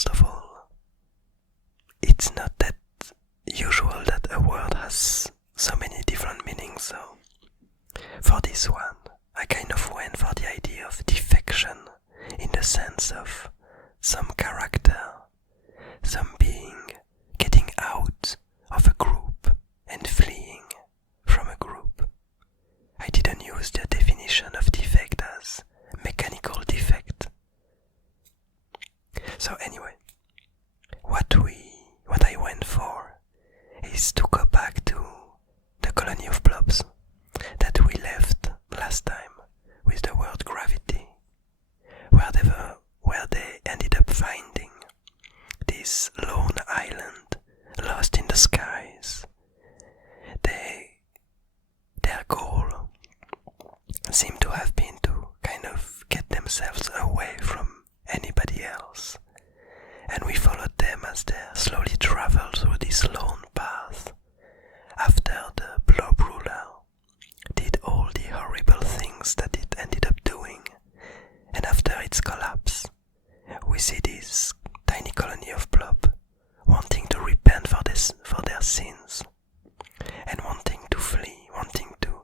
First of all, it's not that usual that a word has so many different meanings, so for this one, I kind of went for the idea of defection in the sense of some character, some being getting out of a group and fleeing from a group. I didn't use the definition of defect as mechanical defect. So anyway, what I went for is to go back to the colony of blobs that we left last time with the word gravity, where they ended up finding this lone island lost in the skies. Their goal seemed to have been to kind of get themselves away from anybody else, and we followed them as they slowly traveled through this lone path after the blob ruler did all the horrible things that it ended up doing. And after its collapse, we see this tiny colony of blob wanting to repent for their sins and wanting to flee, wanting to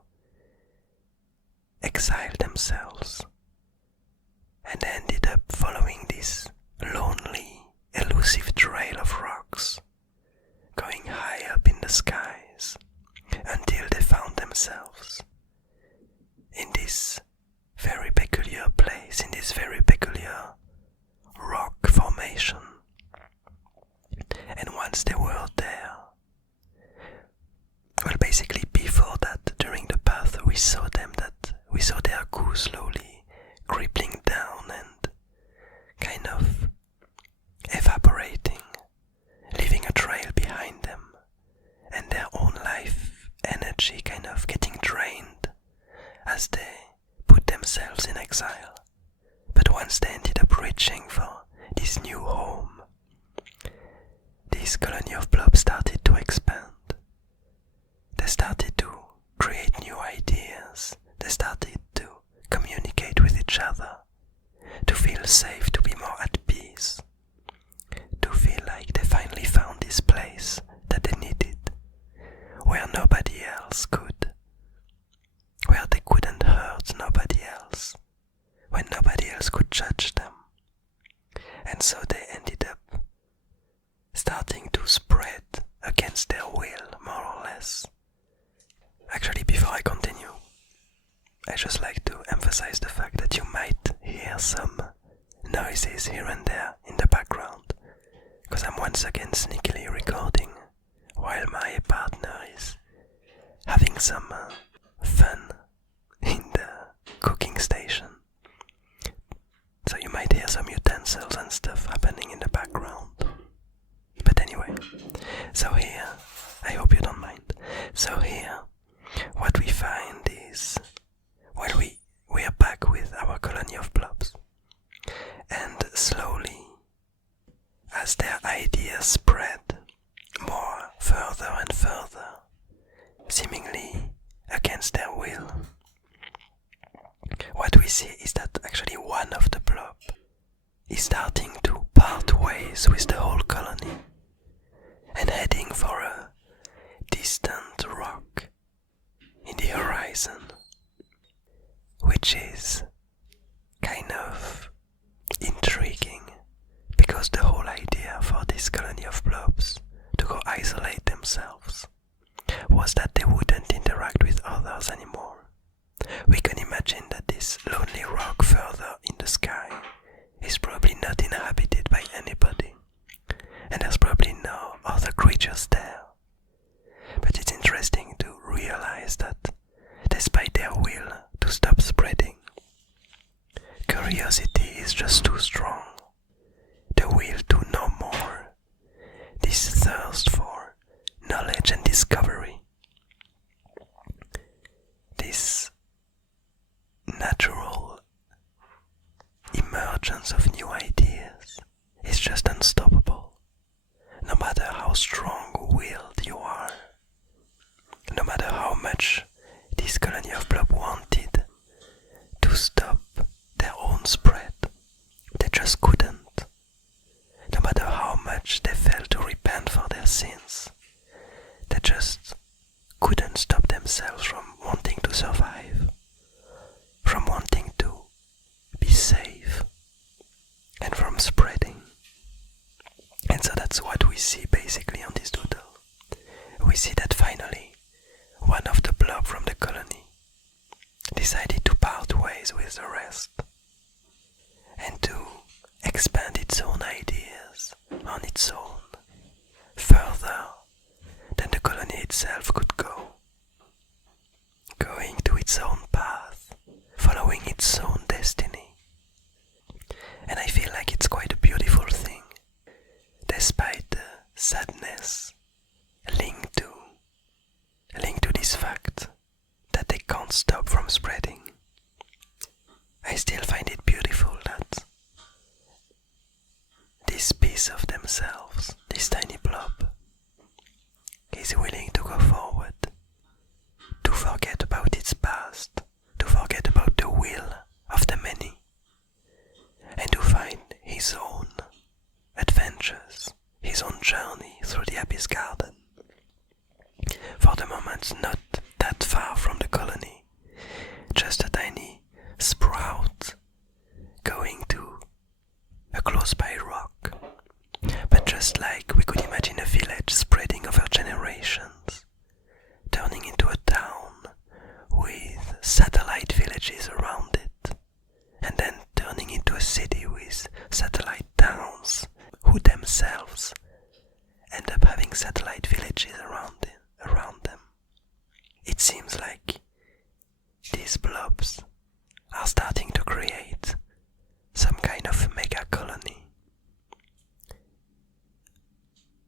exile themselves, and they ended up following this lonely, elusive trail of rocks, going high up in the skies until they found themselves in this very peculiar place, in this very peculiar rock formation. And once they were there, well, basically before that, during the path, we saw their goo slowly crippling down and kind of evaporating, leaving a trail behind them, and their own life energy kind of getting drained as they put themselves in exile. But once they ended up reaching for this new home, this colony of blobs started to expand. They started to create new ideas. They started to communicate with each other, to feel safe, to be more at peace, to feel like they finally found this place that they needed, where nobody else could, where they couldn't hurt nobody else, when nobody else could judge them. And so they ended up starting to spread against their will, more or less. Actually, before I continue, I just like to emphasize the fact that you might hear some noises here and there in the background, because I'm once again sneakily recording while my partner is having some fun in the cooking station. So you might hear some utensils and stuff happening in the background. But anyway, so here, I hope you don't mind. So here, what we find is, well, we are back with our colony of blobs. And slowly, as their ideas spread more further and further, seemingly against their will, what we see is that actually one of the blob is starting to part ways with the whole colony and heading for a distant rock in the horizon, which is kind of intriguing, because the whole idea for this colony of blobs to go isolate themselves was that they wouldn't interact with others anymore. We can imagine that this lonely rock further in the sky is probably not inhabited by anybody, and we see basically on this doodle? We see that finally one of the blob from the colony decided to part ways with the rest and to expand its own ideas on its own, further than the colony itself could go, going to its own path, following its own destiny. And I feel like it's quite a beautiful thing, despite the sadness linked to this fact that they can't stop from spreading. I still find it beautiful that this piece of themselves, this tiny blob, is willing to go forward, to forget about its past, to forget about the will of the many, and to find his own adventures, his own journey through the Abyss Garden. For the moment, not that far from the colony, just a tiny sprout going to a close-by rock, but just like we could imagine a village spreading over generations, turning into a town with satellite villages around it, and then turning into a city with satellite towns who themselves end up having satellite villages around them. It seems like these blobs are starting to create some kind of mega colony,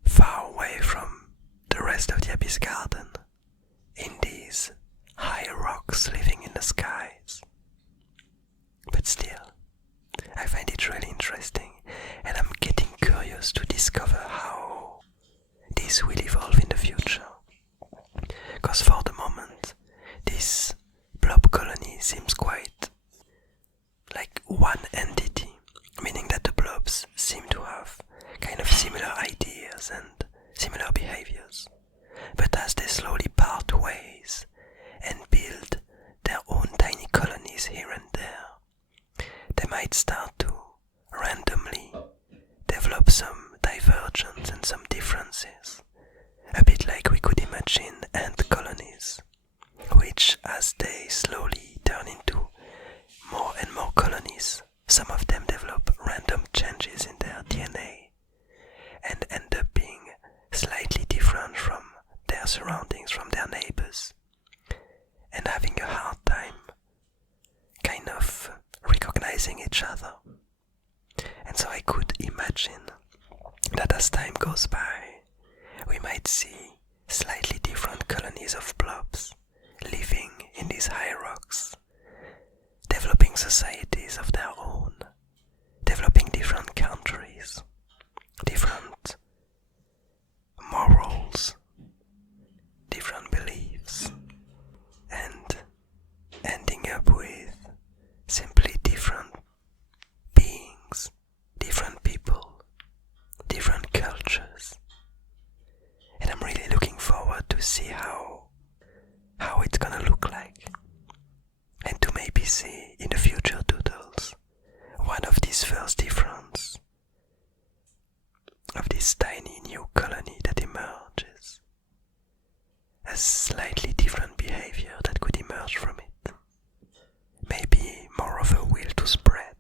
far away from the rest of the Abyss Garden, in these high rocks living in the skies. But still, I find it really interesting, and I'm getting curious to discover how this will evolve in the future. Because for the moment, this blob colony seems quite like one entity, meaning that the blobs seem to have kind of similar ideas and similar behaviors. But as they slowly part ways and build their own tiny colonies here and there, they might start to randomly develop some divergence and some differences, a bit like we could imagine ant colonies, which as they slowly turn into more and more colonies, some of them develop random changes in their DNA and end up being slightly different from their surroundings, from their neighbors, and having a hard time kind of recognizing each other. And so I could imagine that as time goes by, we might see slightly different colonies of blobs living in these high rocks, developing societies of their own, developing different countries, different morals, different beliefs, and ending up with simply different beings, different people, different cultures. And I'm really looking forward to see how it's gonna look like, and to maybe see in the future doodles one of these first difference of this tiny new colony that emerges, a slightly different behavior that could emerge from it, maybe more of a will to spread,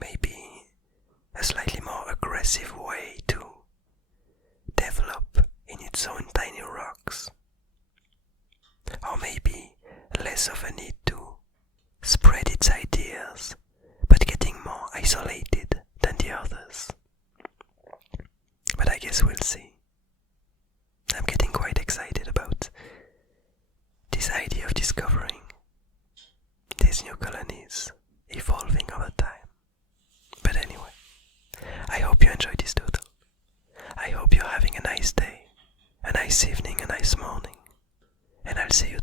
maybe a slightly more aggressive way to develop in its own tiny rocks, or maybe less of a need to spread its ideas, but getting more isolated than the others. But I guess we'll see. I'm getting quite excited about this idea of discovering these new colonies evolving over time. But anyway, I hope you enjoyed this doodle. I hope you're having a nice day, a nice evening, a nice morning, and I'll see you